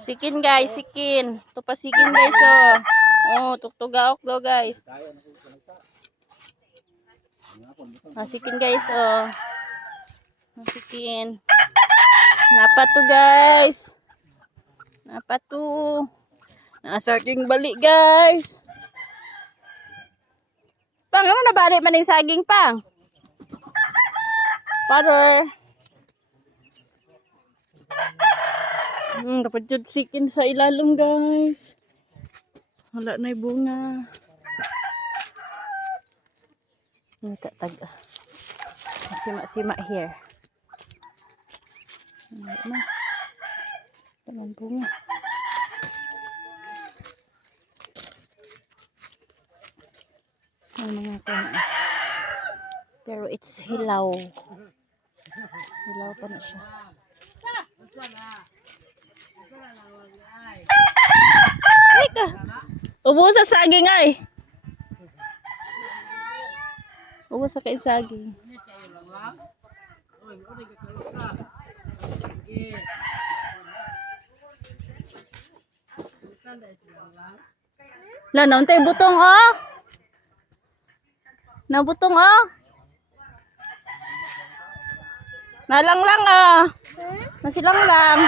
Sikin guys, sikin. Ito pa sikin guys oh. Oh, tuktugaok daw guys. Sikin guys oh. Sikin. Napa to guys? Napa to? Nasa aking balik guys. Pang, ano na balik man yung saging pang? Father. Dapat jud sikin sa ilalim guys. Wala na yung bunga. Sima-sima here. Wala na. Walang bunga. Mga kanya. Pero it's hilaw. Hilaw pa na siya. Ay ka. Ubus sa saging ay. Ubus sa kain saging. La, nauntay butong oh. Nabutong oh. Nalang-lang ah. Nasilang lang.